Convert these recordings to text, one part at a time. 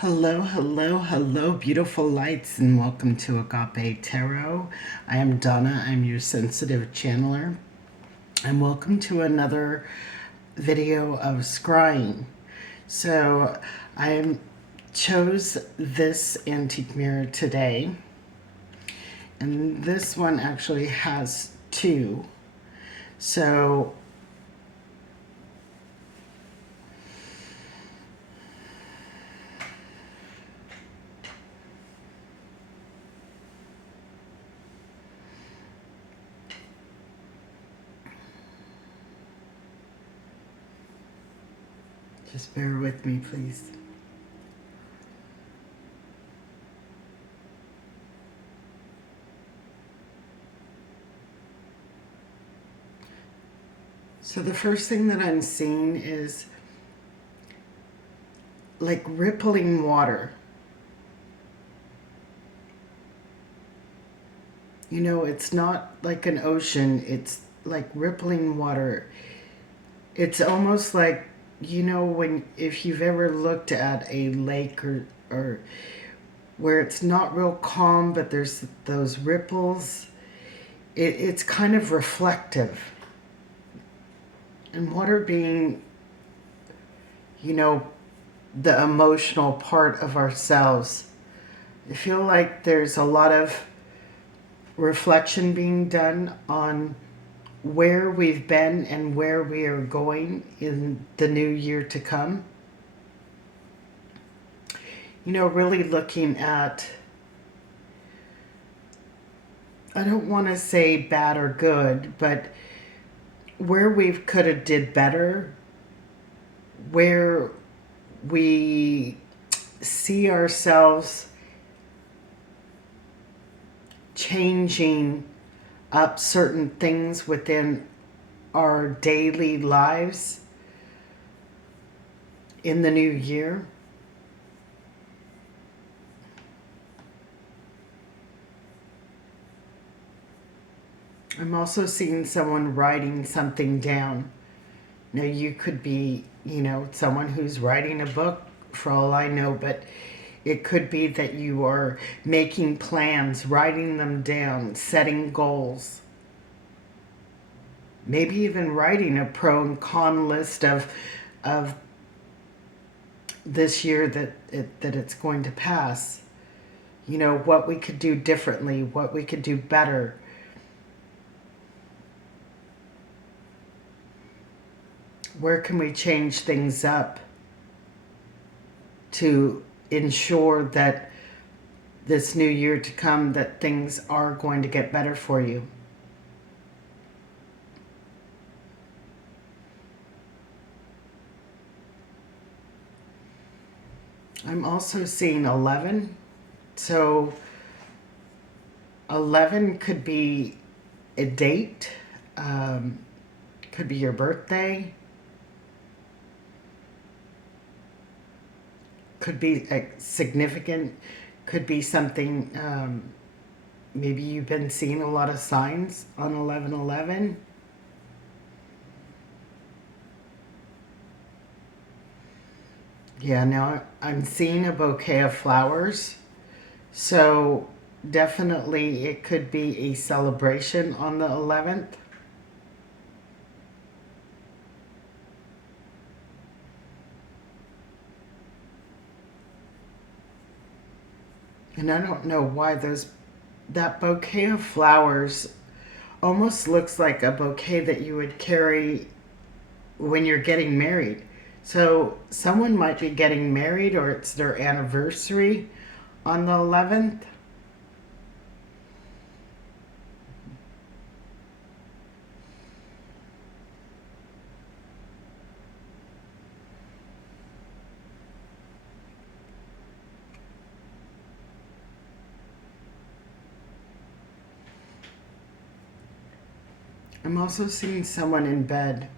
Hello, hello, hello, beautiful lights, and welcome to Agape Tarot. I am Donna, I'm your sensitive channeler, and welcome to another video of Scrying. So, I chose this antique mirror today, and this one actually has two. So, just bear with me, please. So the first thing that I'm seeing is like rippling water. You know, it's not like an ocean, it's like rippling water. It's almost like, you know, when if you've ever looked at a lake or where it's not real calm, but there's those ripples, it's kind of reflective. And water being, you know, the emotional part of ourselves. I feel like there's a lot of reflection being done on where we've been and where we are going in the new year to come. You know, really looking at, I don't want to say bad or good, but where we could have did better, where we see ourselves changing up certain things within our daily lives in the new year. I'm also seeing someone writing something down. Now, you could be, you know, someone who's writing a book for all I know, but it could be that you are making plans, writing them down, setting goals. Maybe even writing a pro and con list of this year that it's going to pass. You know, what we could do differently, what we could do better. Where can we change things up to ensure that this new year to come that things are going to get better for you? I'm also seeing 11. So 11 could be a date, could be your birthday, could be a significant, could be something, maybe you've been seeing a lot of signs on 11/11. Yeah, now I'm seeing a bouquet of flowers. So definitely it could be a celebration on the 11th. And I don't know why that bouquet of flowers almost looks like a bouquet that you would carry when you're getting married. So someone might be getting married or it's their anniversary on the 11th. I'm also seeing someone in bed.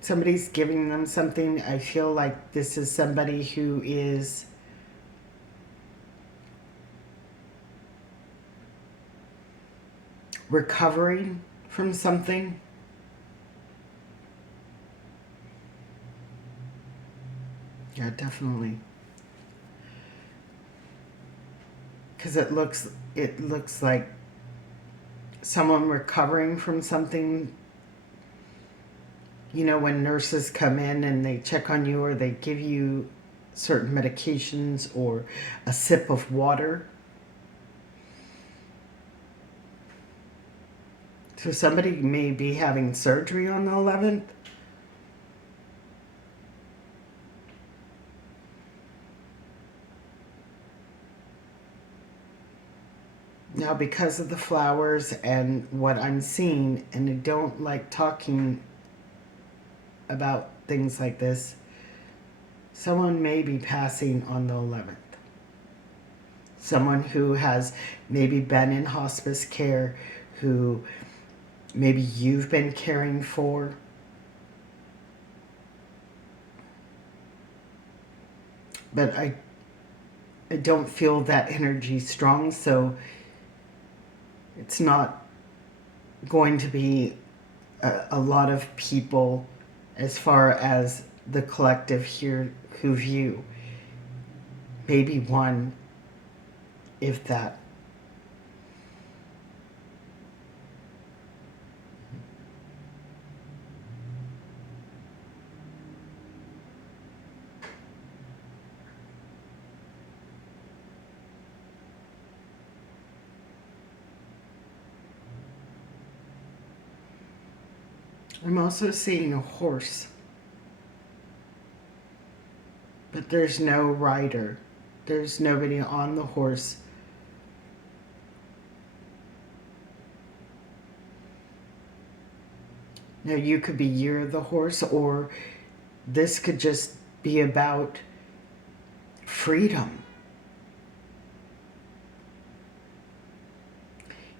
Somebody's giving them something. I feel like this is somebody who is recovering from something. Yeah, definitely. Because it looks like someone recovering from something. You know, when nurses come in and they check on you or they give you certain medications or a sip of water. So somebody may be having surgery on the 11th. Now, because of the flowers and what I'm seeing, and I don't like talking about things like this, someone may be passing on the 11th. Someone who has maybe been in hospice care, who maybe you've been caring for. But I don't feel that energy strong, so it's not going to be a lot of people as far as the collective here who view. Maybe one, if that. I'm also seeing a horse, but there's no rider. There's nobody on the horse. Now, you could be you're the horse, or this could just be about freedom.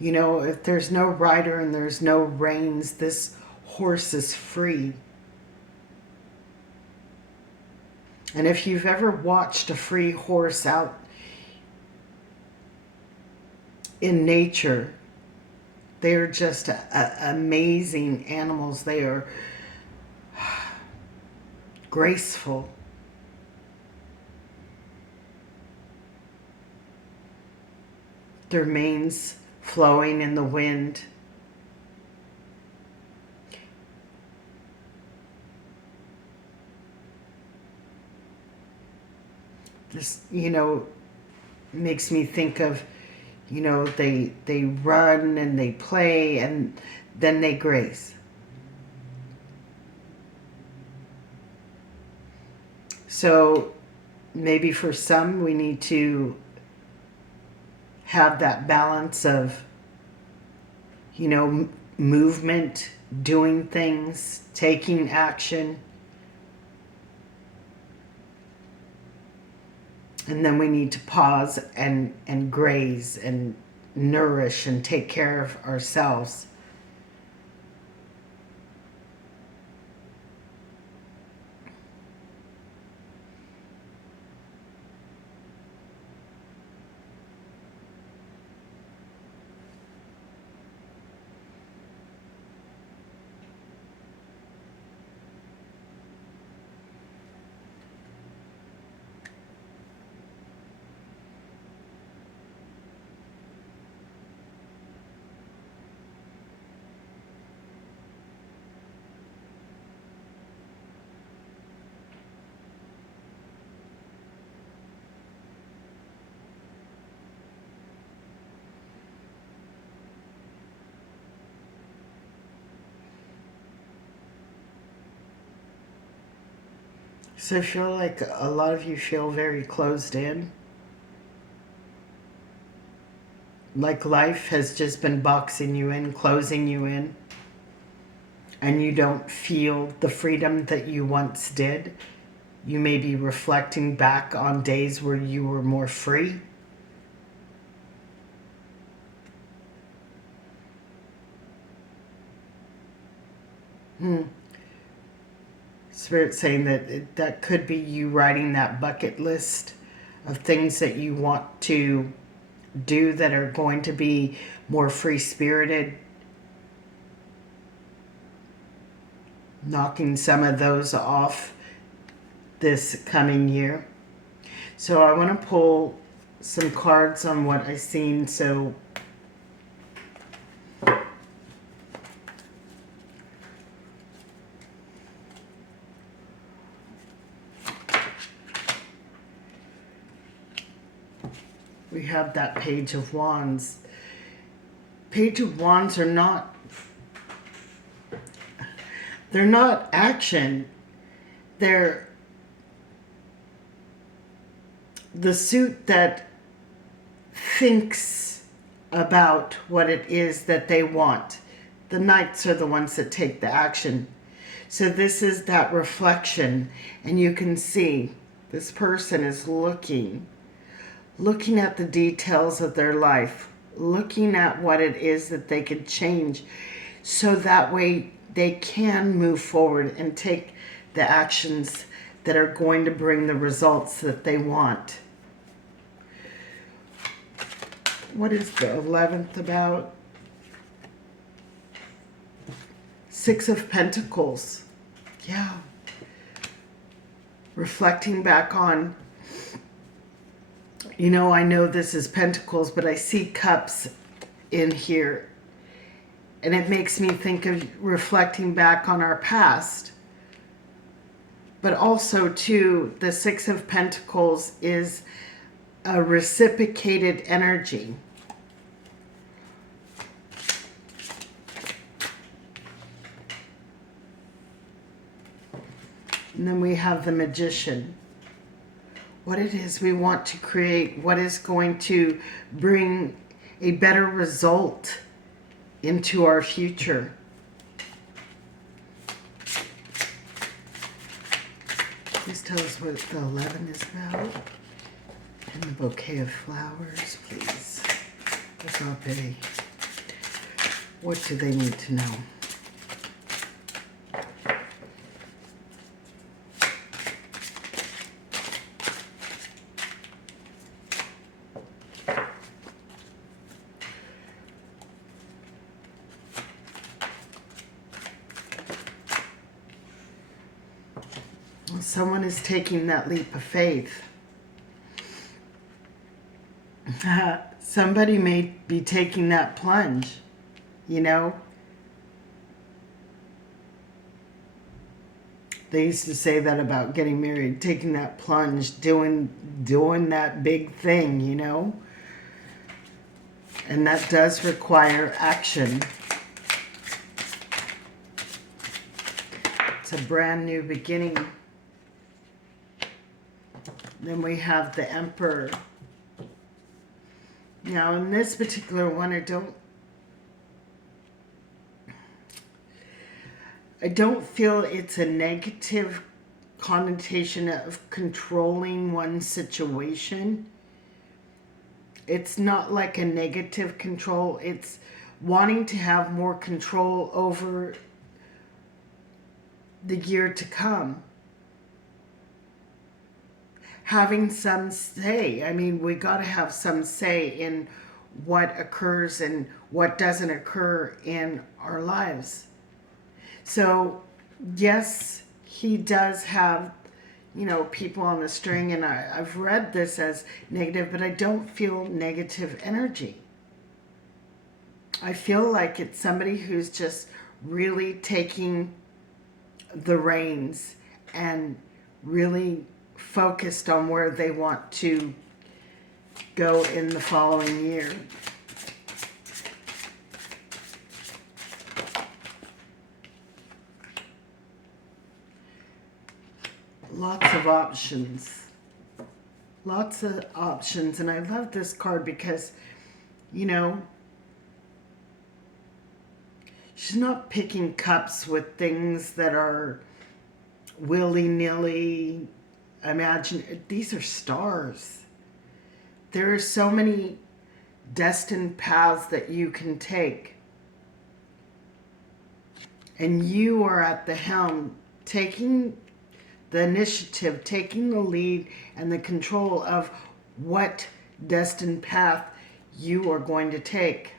You know, if there's no rider and there's no reins, this horse is free. And if you've ever watched a free horse out in nature, they are just amazing animals. They are graceful. Their manes flowing in the wind. This, makes me think of, they run and they play and then they graze. So maybe for some we need to have that balance of, movement, doing things, taking action. And then we need to pause and graze and nourish and take care of ourselves. So I feel like a lot of you feel very closed in. Like life has just been boxing you in, closing you in. And you don't feel the freedom that you once did. You may be reflecting back on days where you were more free. Spirit saying that that could be you writing that bucket list of things that you want to do that are going to be more free spirited. Knocking some of those off this coming year. So I want to pull some cards on what I've seen. So we have that Page of Wands. Page of Wands are not, they're not action. They're the suit that thinks about what it is that they want. The Knights are the ones that take the action. So this is that reflection, and you can see this person is looking at the details of their life, looking at what it is that they could change, so that way they can move forward and take the actions that are going to bring the results that they want. What is the 11th about? Six of Pentacles. Yeah. Reflecting back on, you know, I know this is Pentacles, but I see Cups in here. And it makes me think of reflecting back on our past. But also, too, the Six of Pentacles is a reciprocated energy. And then we have the Magician. What it is we want to create, what is going to bring a better result into our future. Please tell us what the 11 is about. And the bouquet of flowers, please. Agape. What do they need to know? Someone is taking that leap of faith. Somebody may be taking that plunge, you know. They used to say that about getting married, taking that plunge, doing that big thing, you know. And that does require action. It's a brand new beginning. Then we have the Emperor. Now, in this particular one, I don't feel it's a negative connotation of controlling one situation. It's not like a negative control. It's wanting to have more control over the year to come. Having some say. I mean, we got to have some say in what occurs and what doesn't occur in our lives. So, yes, he does have, you know, people on the string, and I've read this as negative, but I don't feel negative energy. I feel like it's somebody who's just really taking the reins and really focused on where they want to go in the following year. Lots of options. Lots of options. And I love this card because, you know, she's not picking cups with things that are willy-nilly. Imagine, these are stars. There are so many destined paths that you can take. And you are at the helm, taking the initiative, taking the lead and the control of what destined path you are going to take.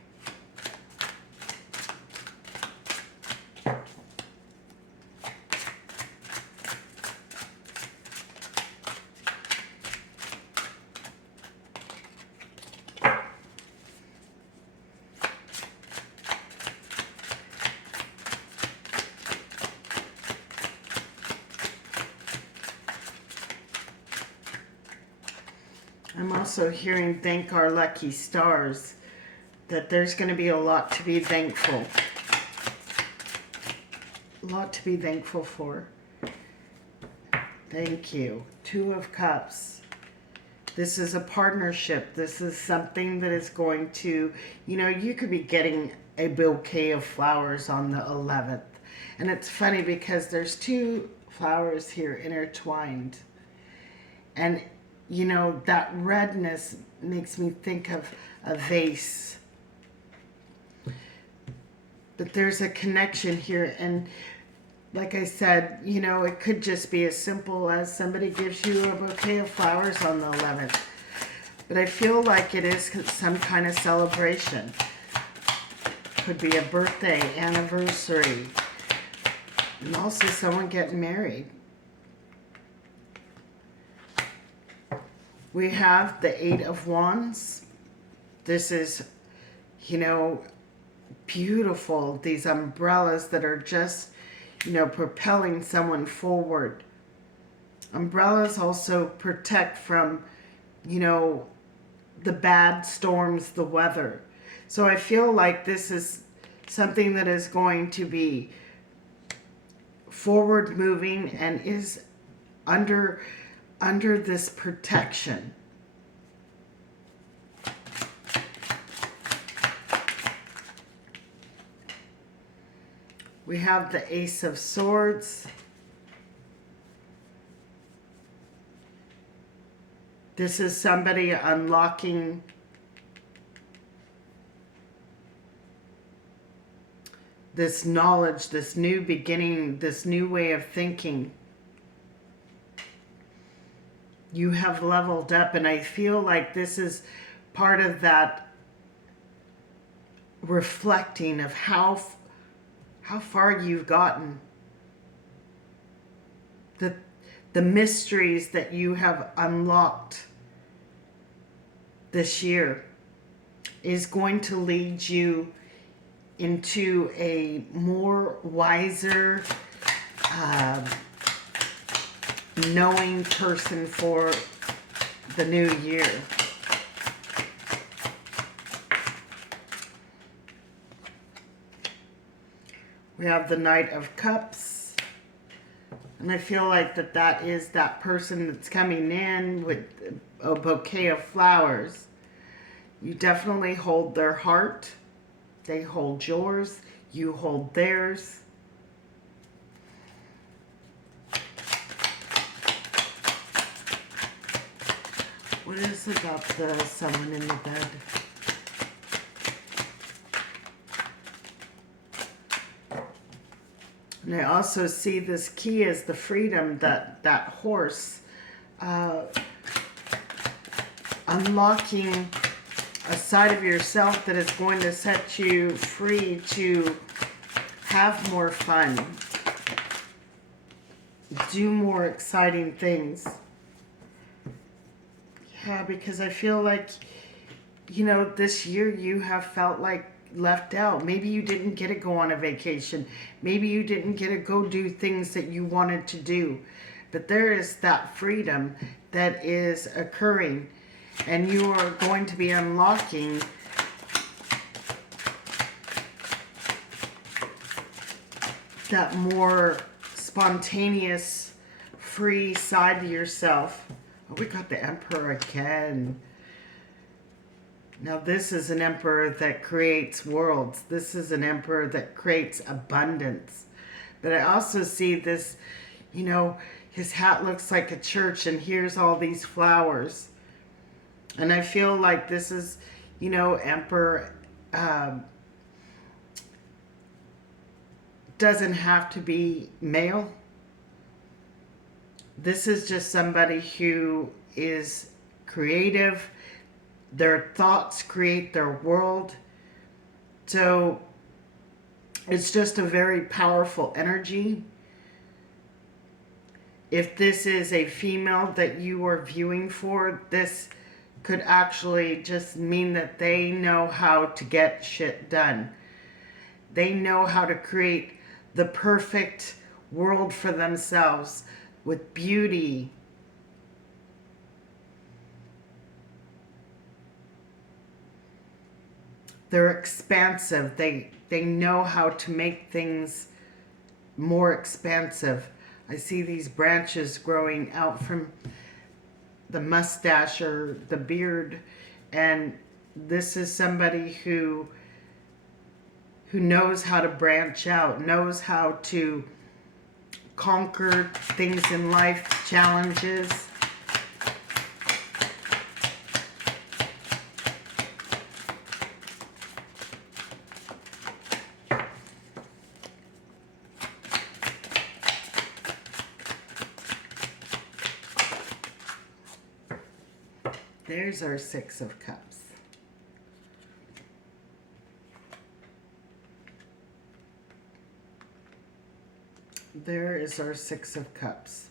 I'm also hearing thank our lucky stars, that there's going to be a lot to be thankful. A lot to be thankful for. Thank you. Two of Cups. This is a partnership. This is something that is going to, you could be getting a bouquet of flowers on the 11th. And it's funny because there's two flowers here intertwined. And, that redness makes me think of a vase. But there's a connection here. And like I said, it could just be as simple as somebody gives you a bouquet of flowers on the 11th. But I feel like it is some kind of celebration. Could be a birthday, anniversary, and also someone getting married. We have the 8 of Wands. This is, beautiful. These umbrellas that are just, propelling someone forward. Umbrellas also protect from, the bad storms, the weather. So I feel like this is something that is going to be forward moving and is under this protection. We have the Ace of Swords. This is somebody unlocking this knowledge, this new beginning, this new way of thinking. You have leveled up, and I feel like this is part of that reflecting of how far you've gotten. The mysteries that you have unlocked this year is going to lead you into a more wiser, knowing person for the new year. We have the Knight of Cups. And I feel like that is that person that's coming in with a bouquet of flowers. You definitely hold their heart. They hold yours. You hold theirs. What is about someone in the bed? And I also see this key as the freedom, that horse, unlocking a side of yourself that is going to set you free to have more fun, do more exciting things. Yeah, because I feel like, this year you have felt like left out. Maybe you didn't get to go on a vacation. Maybe you didn't get to go do things that you wanted to do. But there is that freedom that is occurring, and you are going to be unlocking that more spontaneous, free side of yourself. Oh, we got the Emperor again. Now this is an emperor that creates worlds. This is an emperor that creates abundance. But I also see this, his hat looks like a church, and here's all these flowers. And I feel like this is, emperor doesn't have to be male. This is just somebody who is creative. Their thoughts create their world. So it's just a very powerful energy. If this is a female that you are viewing for, this could actually just mean that they know how to get shit done. They know how to create the perfect world for themselves with beauty, they're expansive. They know how to make things more expansive. I see these branches growing out from the mustache or the beard, and this is somebody who knows how to branch out, knows how to conquer things in life, challenges. There's our Six of Cups. There is our Six of Cups.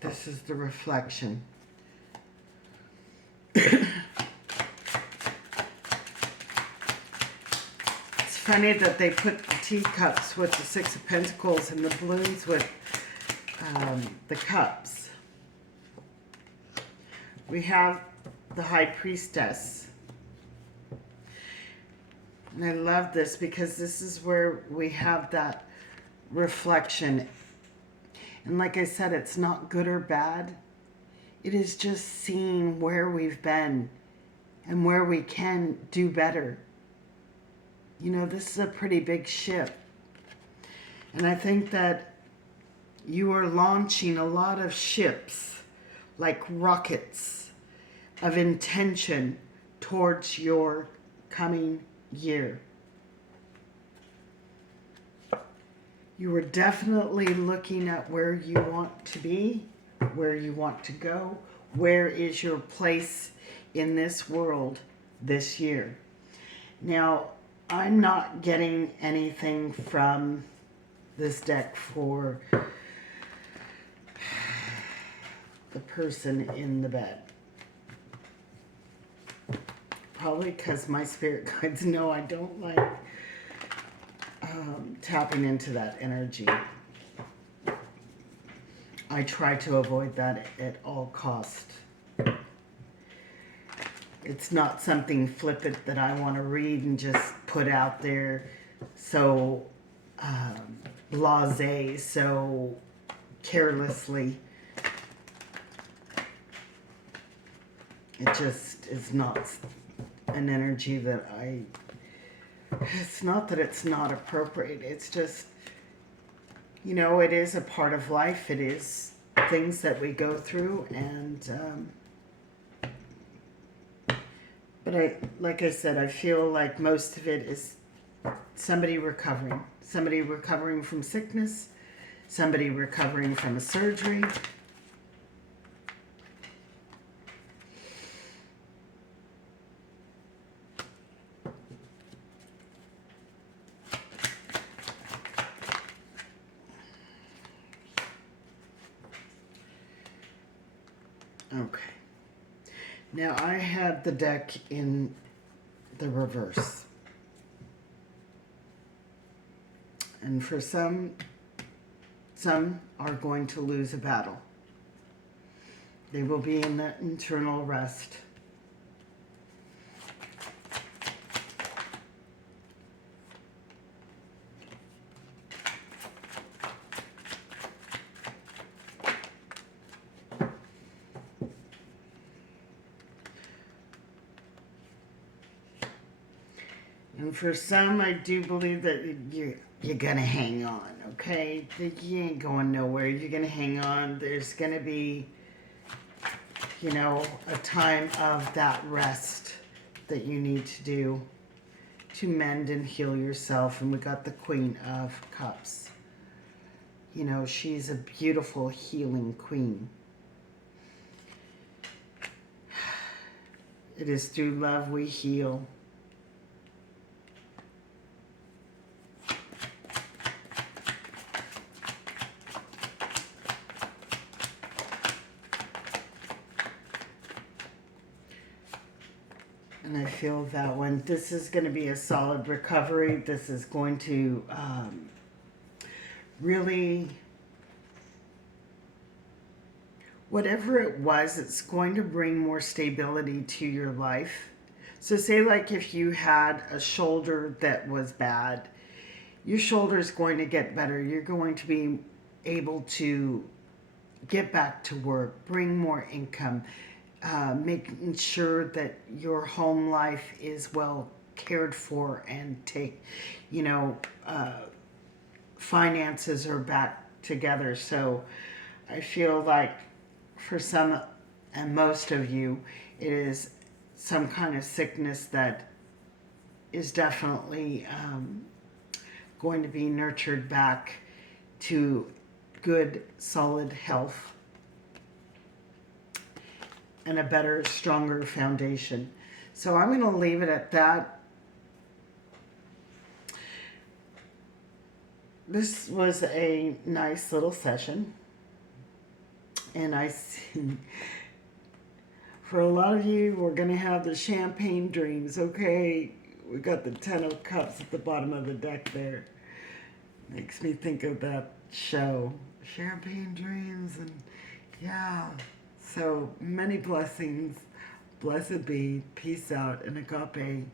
This is the reflection. It's funny that they put the teacups with the Six of Pentacles and the balloons with the cups. We have the High Priestess. And I love this because this is where we have that reflection. And like I said, it's not good or bad. It is just seeing where we've been and where we can do better. You know, this is a pretty big ship. And I think that you are launching a lot of ships, like rockets, of intention towards your coming year. You are definitely looking at where you want to be, where you want to go, where is your place in this world this year. Now, I'm not getting anything from this deck for the person in the bed. Probably because my spirit guides know I don't like tapping into that energy. I try to avoid that at all cost. It's not something flippant that I want to read and just put out there so blasé, so carelessly. It just is not an energy that it's not that it's not appropriate. It's just, you know, it is a part of life. It is things that we go through. And, but like I said, I feel like most of it is somebody recovering from sickness, somebody recovering from a surgery. Okay. Now I had the deck in the reverse. And for some are going to lose a battle. They will be in that internal rest. And for some, I do believe that you're going to hang on, okay? You ain't going nowhere. You're going to hang on. There's going to be, you know, a time of that rest that you need to do to mend and heal yourself. And we got the Queen of Cups. You know, she's a beautiful healing queen. It is through love we heal. And I feel that one. This is going to be a solid recovery. This is going to really whatever it was, it's going to bring more stability to your life. So say like if you had a shoulder that was bad, your shoulder is going to get better. You're going to be able to get back to work, bring more income, making sure that your home life is well cared for and finances are back together. So I feel like for some and most of you, it is some kind of sickness that is definitely going to be nurtured back to good, solid health and a better, stronger foundation. So I'm going to leave it at that. This was a nice little session. And I see, for a lot of you, we're going to have the champagne dreams, okay? We got the 10 of cups at the bottom of the deck there. Makes me think of that show, Champagne Dreams, and yeah. So many blessings. Blessed be. Peace out and agape.